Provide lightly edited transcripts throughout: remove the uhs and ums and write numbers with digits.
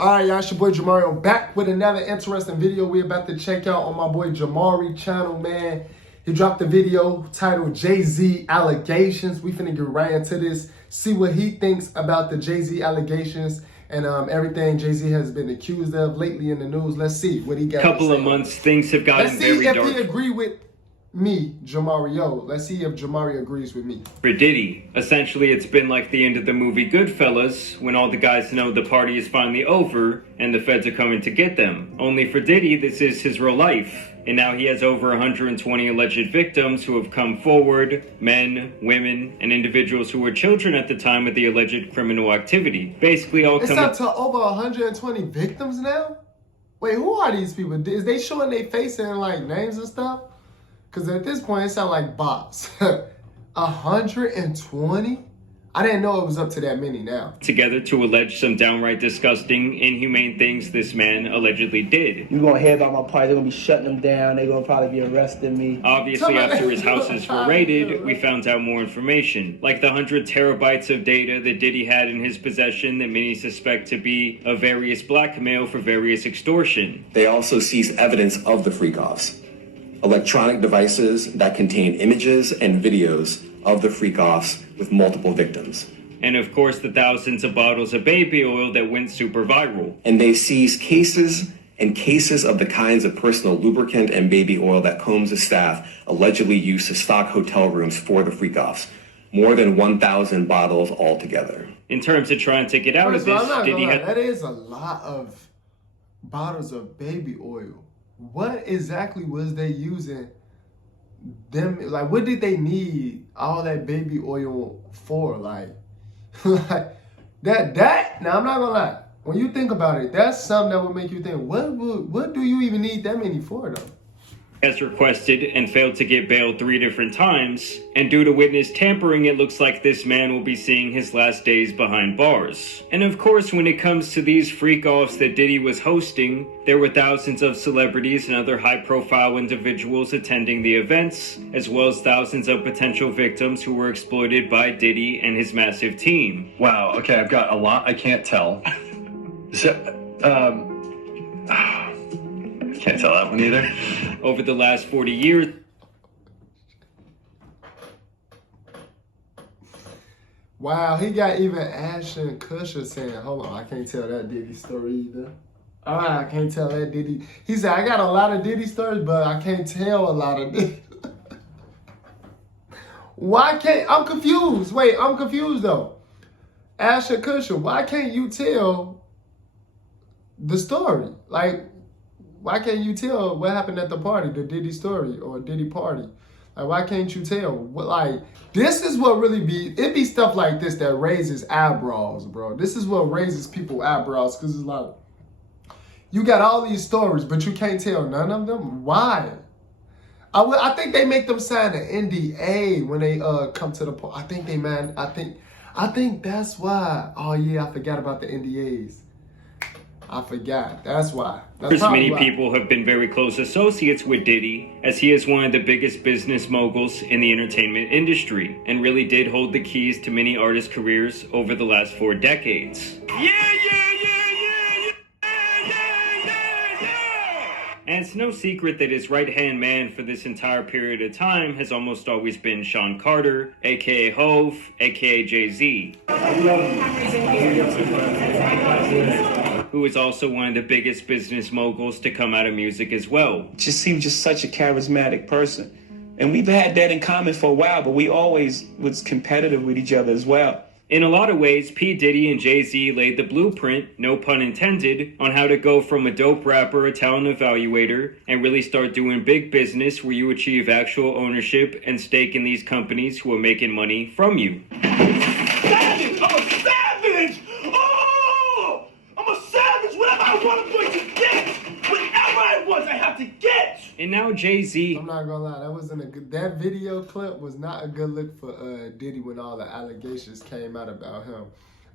Alright, y'all, it's your boy Jamario back with another interesting video we about to check out on my boy Jamari channel, man. He dropped a video titled Jay-Z Allegations. We finna get right into this, see what he thinks about the Jay-Z allegations and everything Jay-Z has been accused of lately in the news. Let's see what he got to say. Couple of months, things have gotten very dark. Let's see if he agree with me, Jamario. Let's see if Jamario agrees with me. For Diddy, essentially it's been like the end of the movie Goodfellas, when all the guys know the party is finally over and the feds are coming to get them. Only for Diddy, this is his real life. And now he has over 120 alleged victims who have come forward, men, women, and individuals who were children at the time of the alleged criminal activity. Basically all It's up to over 120 victims now? Wait, who are these people? Is they showing their face and like names and stuff? Because at this point, it sounds like bots. 120? I didn't know it was up to that many now. Together to allege some downright disgusting, inhumane things this man allegedly did. You're going to head by my party. They're going to be shutting them down. They're going to probably be arresting me. Obviously, after his houses were raided, we found out more information. Like the 100 terabytes of data that Diddy had in his possession that many suspect to be of various blackmail for various extortion. They also seized evidence of the freak-offs. Electronic devices that contain images and videos of the freak-offs with multiple victims. And of course, the thousands of bottles of baby oil that went super viral. And they seized cases and cases of the kinds of personal lubricant and baby oil that Combs' staff allegedly used to stock hotel rooms for the freak-offs. More than 1,000 bottles altogether. In terms of trying to get out of this, Diddy had... That is a lot of bottles of baby oil. What exactly was they using them? Like, what did they need all that baby oil for? Like that. Now, I'm not gonna lie. When you think about it, that's something that would make you think, what do you even need that many for, though? Has requested and failed to get bail 3 different times, and due to witness tampering, it looks like this man will be seeing his last days behind bars. And of course, when it comes to these freak-offs that Diddy was hosting, there were thousands of celebrities and other high-profile individuals attending the events, as well as thousands of potential victims who were exploited by Diddy and his massive team. Wow, okay, I've got a lot I can't tell. Can't tell that one either. Over the last 40 years... Wow, he got even Ashton Kutcher saying, hold on, I can't tell that Diddy story either. All right, I can't tell that Diddy. He said, I got a lot of Diddy stories, but I can't tell a lot of Diddy. Why can't, I'm confused. Wait, I'm confused though. Ashton Kutcher, why can't you tell the story? Like, why can't you tell what happened at the party, the Diddy story or Diddy party? Like, why can't you tell? Like, this is what really it be stuff like this that raises eyebrows, bro. This is what raises people eyebrows, because it's like, you got all these stories, but you can't tell none of them? Why? I think they make them sign an NDA when they come to the party. I think that's why. Oh yeah, I forgot about the NDAs. I forgot. That's why. Many people have been very close associates with Diddy, as he is one of the biggest business moguls in the entertainment industry, and really did hold the keys to many artists' careers over the last 4 decades. And it's no secret that his right-hand man for this entire period of time has almost always been Sean Carter, aka Hov, aka Jay-Z. Who is also one of the biggest business moguls to come out of music as well. Just seemed just such a charismatic person. And we've had that in common for a while, but we always was competitive with each other as well. In a lot of ways, P. Diddy and Jay-Z laid the blueprint, no pun intended, on how to go from a dope rapper, a talent evaluator, and really start doing big business where you achieve actual ownership and stake in these companies who are making money from you. Savage! I'm a savage! Oh! I'm a savage! Whatever I want, I'm going to get! Whatever I want, I have to get! And now Jay-Z... I'm not gonna lie, that video clip was not a good look for Diddy when all the allegations came out about him.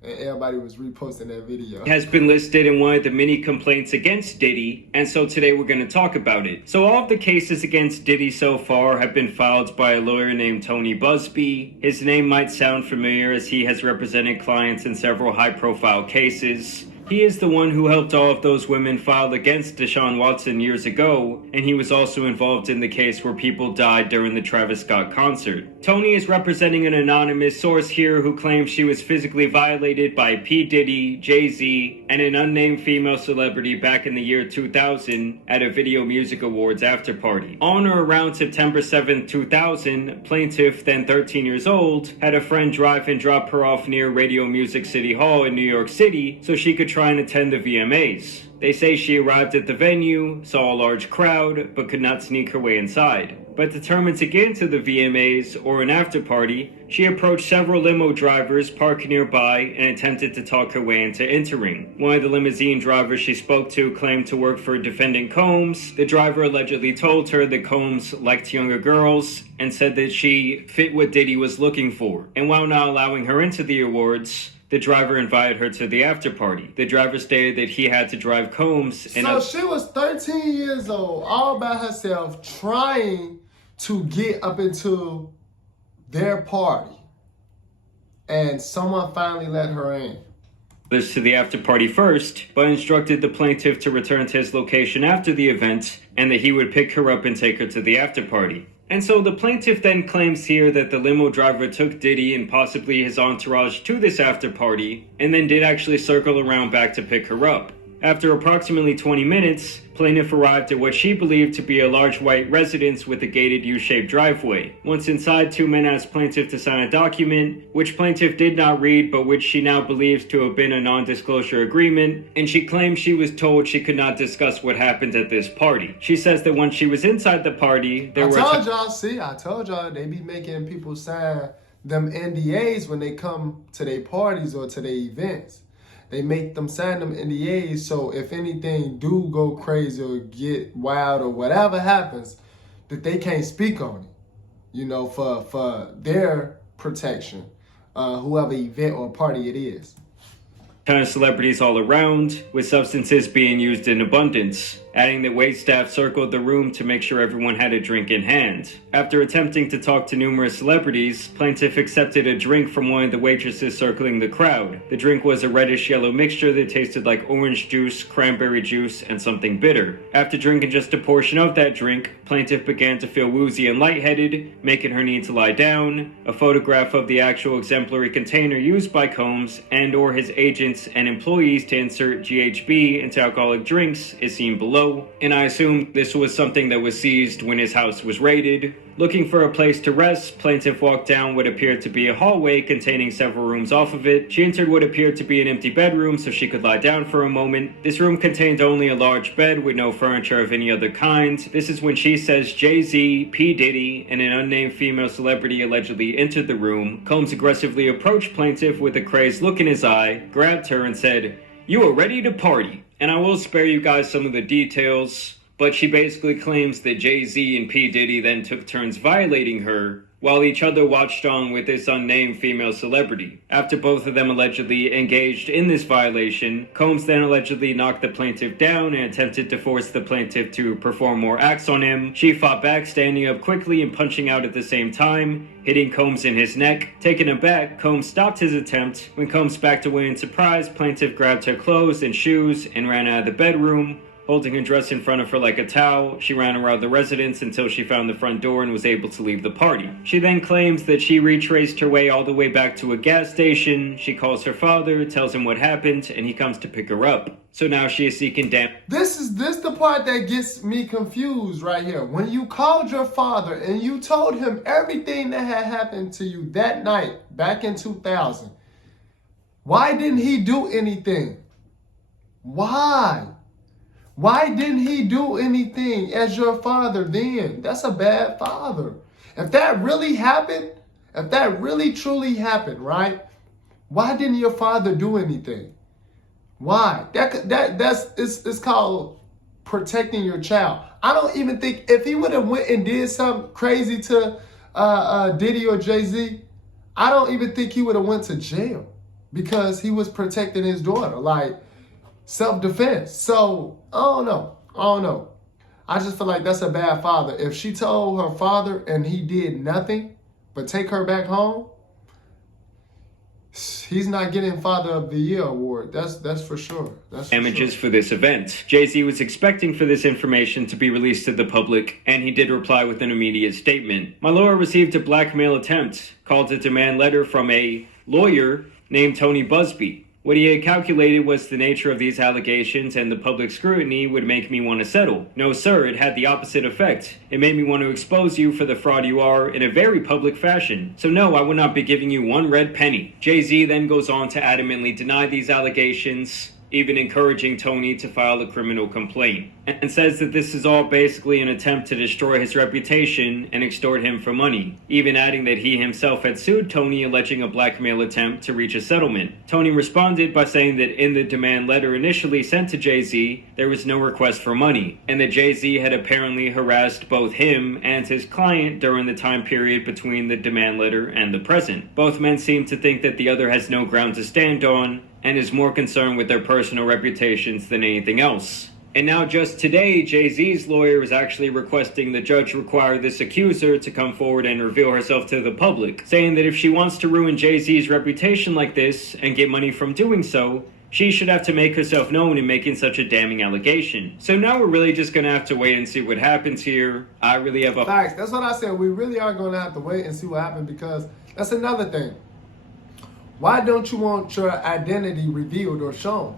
And everybody was reposting that video. Has been listed in one of the many complaints against Diddy, and so today we're going to talk about it. So all of the cases against Diddy so far have been filed by a lawyer named Tony Busby. His name might sound familiar as he has represented clients in several high-profile cases. He is the one who helped all of those women file against Deshaun Watson years ago, and he was also involved in the case where people died during the Travis Scott concert. Tony is representing an anonymous source here who claims she was physically violated by P. Diddy, Jay-Z, and an unnamed female celebrity back in the year 2000 at a Video Music Awards after party. On or around September 7, 2000, plaintiff, then 13 years old, had a friend drive and drop her off near Radio Music City Hall in New York City so she could try and attend the VMAs. They say she arrived at the venue, saw a large crowd, but could not sneak her way inside. But determined to get into the VMAs or an after party, she approached several limo drivers parked nearby and attempted to talk her way into entering. One of the limousine drivers she spoke to claimed to work for defendant Combs. The driver allegedly told her that Combs liked younger girls and said that she fit what Diddy was looking for. And while not allowing her into the awards, the driver invited her to the after party. The driver stated that he had to drive Combs. And so she was 13 years old, all by herself, trying to get up into their party. And someone finally let her in. To the after party first, but instructed the plaintiff to return to his location after the event and that he would pick her up and take her to the after party. And so the plaintiff then claims here that the limo driver took Diddy and possibly his entourage to this after party and then did actually circle around back to pick her up. After approximately 20 minutes, plaintiff arrived at what she believed to be a large white residence with a gated U-shaped driveway. Once inside, two men asked plaintiff to sign a document, which plaintiff did not read, but which she now believes to have been a non-disclosure agreement, and she claims she was told she could not discuss what happened at this party. She says that when she was inside the party, I told y'all, they be making people sign them NDAs when they come to their parties or to their events. They make them sign them NDAs, so if anything do go crazy or get wild or whatever happens, that they can't speak on it, you know, for their protection, whoever event or party it is. Kind of celebrities all around, with substances being used in abundance, adding that waitstaff circled the room to make sure everyone had a drink in hand. After attempting to talk to numerous celebrities, plaintiff accepted a drink from one of the waitresses circling the crowd. The drink was a reddish-yellow mixture that tasted like orange juice, cranberry juice, and something bitter. After drinking just a portion of that drink, plaintiff began to feel woozy and lightheaded, making her need to lie down. A photograph of the actual exemplary container used by Combs and or his agents and employees to insert GHB into alcoholic drinks is seen below, and I assume this was something that was seized when his house was raided. Looking for a place to rest, plaintiff walked down what appeared to be a hallway containing several rooms off of it. She entered what appeared to be an empty bedroom so she could lie down for a moment. This room contained only a large bed with no furniture of any other kind. This is when she says Jay-Z, P. Diddy, and an unnamed female celebrity allegedly entered the room. Combs aggressively approached plaintiff with a crazed look in his eye, grabbed her and said, "You are ready to party." And I will spare you guys some of the details, but she basically claims that Jay-Z and P. Diddy then took turns violating her, while each other watched on with this unnamed female celebrity. After both of them allegedly engaged in this violation, Combs then allegedly knocked the plaintiff down and attempted to force the plaintiff to perform more acts on him. She fought back, standing up quickly and punching out at the same time, hitting Combs in his neck. Taken aback, Combs stopped his attempt. When Combs backed away in surprise, plaintiff grabbed her clothes and shoes and ran out of the bedroom. Holding her dress in front of her like a towel, she ran around the residence until she found the front door and was able to leave the party. She then claims that she retraced her way all the way back to a gas station. She calls her father, tells him what happened, and he comes to pick her up. So now she is seeking This the part that gets me confused right here. When you called your father and you told him everything that had happened to you that night back in 2000, why didn't he do anything? Why? Why didn't he do anything as your father then? That's a bad father. If that really happened, if that really truly happened, right? Why didn't your father do anything? Why? It's called protecting your child. I don't even think if he would have went and did something crazy to Diddy or Jay-Z, I don't even think he would have went to jail because he was protecting his daughter. Like, self-defense. So, I don't know. I just feel like that's a bad father. If she told her father and he did nothing but take her back home, he's not getting Father of the Year award. That's for sure. That's for Damages sure. for this event. Jay-Z was expecting for this information to be released to the public, and he did reply with an immediate statement. My lawyer received a blackmail attempt, called a demand letter from a lawyer named Tony Busby. What he had calculated was the nature of these allegations and the public scrutiny would make me want to settle. No, sir, it had the opposite effect. It made me want to expose you for the fraud you are in a very public fashion. So no, I will not be giving you one red penny. Jay-Z then goes on to adamantly deny these allegations, even encouraging Tony to file a criminal complaint, and says that this is all basically an attempt to destroy his reputation and extort him for money, even adding that he himself had sued Tony alleging a blackmail attempt to reach a settlement. Tony responded by saying that in the demand letter initially sent to Jay-Z, there was no request for money, and that Jay-Z had apparently harassed both him and his client during the time period between the demand letter and the present. Both men seem to think that the other has no ground to stand on, and is more concerned with their personal reputations than anything else. And now just today, Jay-Z's lawyer is actually requesting the judge require this accuser to come forward and reveal herself to the public, saying that if she wants to ruin Jay-Z's reputation like this and get money from doing so, she should have to make herself known in making such a damning allegation. So now we're really just gonna have to wait and see what happens here. I really have a... Facts. That's what I said. We really are going to have to wait and see what happens, because that's another thing. Why don't you want your identity revealed or shown?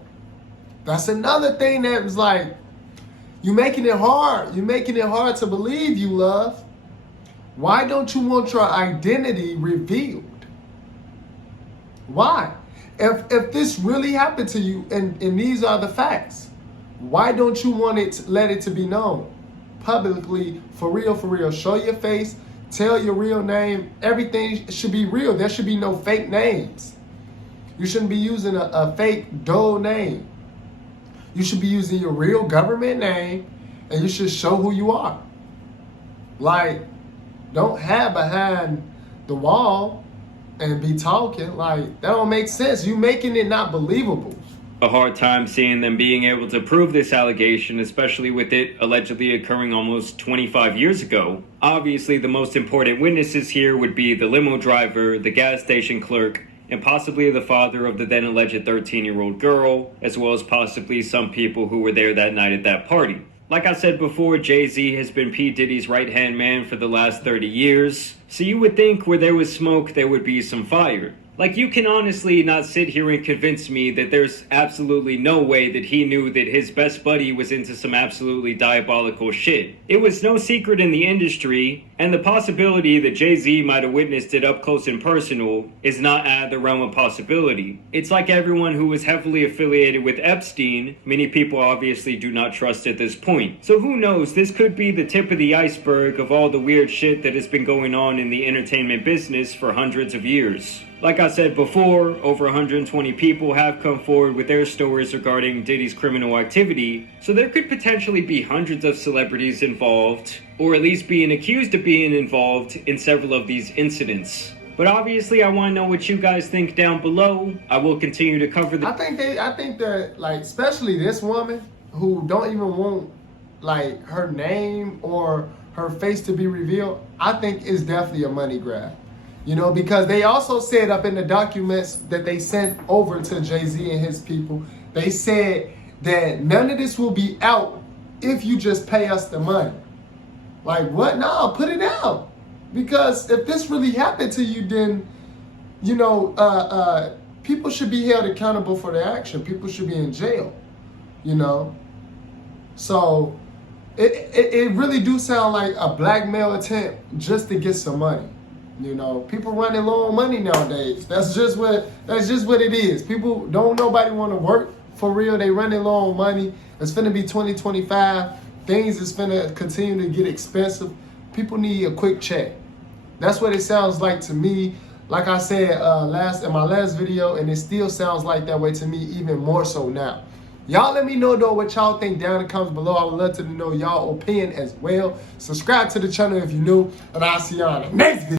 That's another thing that was like, you're making it hard. You're making it hard to believe you, love. Why don't you want your identity revealed? Why? If this really happened to you and these are the facts, why don't you want it let it to be known publicly, for real, for real? Show your face, tell your real name. Everything should be real. There should be no fake names. You shouldn't be using a fake dull name. You should be using your real government name, and you should show who you are. Like, don't hide behind the wall and be talking. Like, that don't make sense. You making it not believable. A hard time seeing them being able to prove this allegation, especially with it allegedly occurring almost 25 years ago. Obviously, the most important witnesses here would be the limo driver, the gas station clerk, and possibly the father of the then alleged 13-year-old girl, as well as possibly some people who were there that night at that party. Like I said before, Jay-Z has been P. Diddy's right-hand man for the last 30 years, so you would think where there was smoke, there would be some fire. Like, you can honestly not sit here and convince me that there's absolutely no way that he knew that his best buddy was into some absolutely diabolical shit. It was no secret in the industry, and the possibility that Jay-Z might have witnessed it up close and personal is not out of the realm of possibility. It's like everyone who was heavily affiliated with Epstein, many people obviously do not trust at this point. So who knows, this could be the tip of the iceberg of all the weird shit that has been going on in the entertainment business for hundreds of years. Like I said before, over 120 people have come forward with their stories regarding Diddy's criminal activity, so there could potentially be hundreds of celebrities involved, or at least being accused of being involved in several of these incidents. But obviously, I want to know what you guys think down below. I will continue to cover the... I think that, like, especially this woman who don't even want, like, her name or her face to be revealed, I think is definitely a money grab. You know, because they also said up in the documents that they sent over to Jay-Z and his people, they said that none of this will be out if you just pay us the money. Like, what? No, put it out. Because if this really happened to you, then, you know, people should be held accountable for their action. People should be in jail, you know. So it really do sound like a blackmail attempt just to get some money. You know, people running low on money nowadays. That's just what it is. People don't nobody want to work for real. They running low on money. It's finna be 2025. Things is finna continue to get expensive. People need a quick check. That's what it sounds like to me. Like I said in my last video, and it still sounds like that way to me, even more so now. Y'all let me know though what y'all think down in the comments below. I would love to know y'all opinion as well. Subscribe to the channel if you're new, and I'll see y'all in the next video.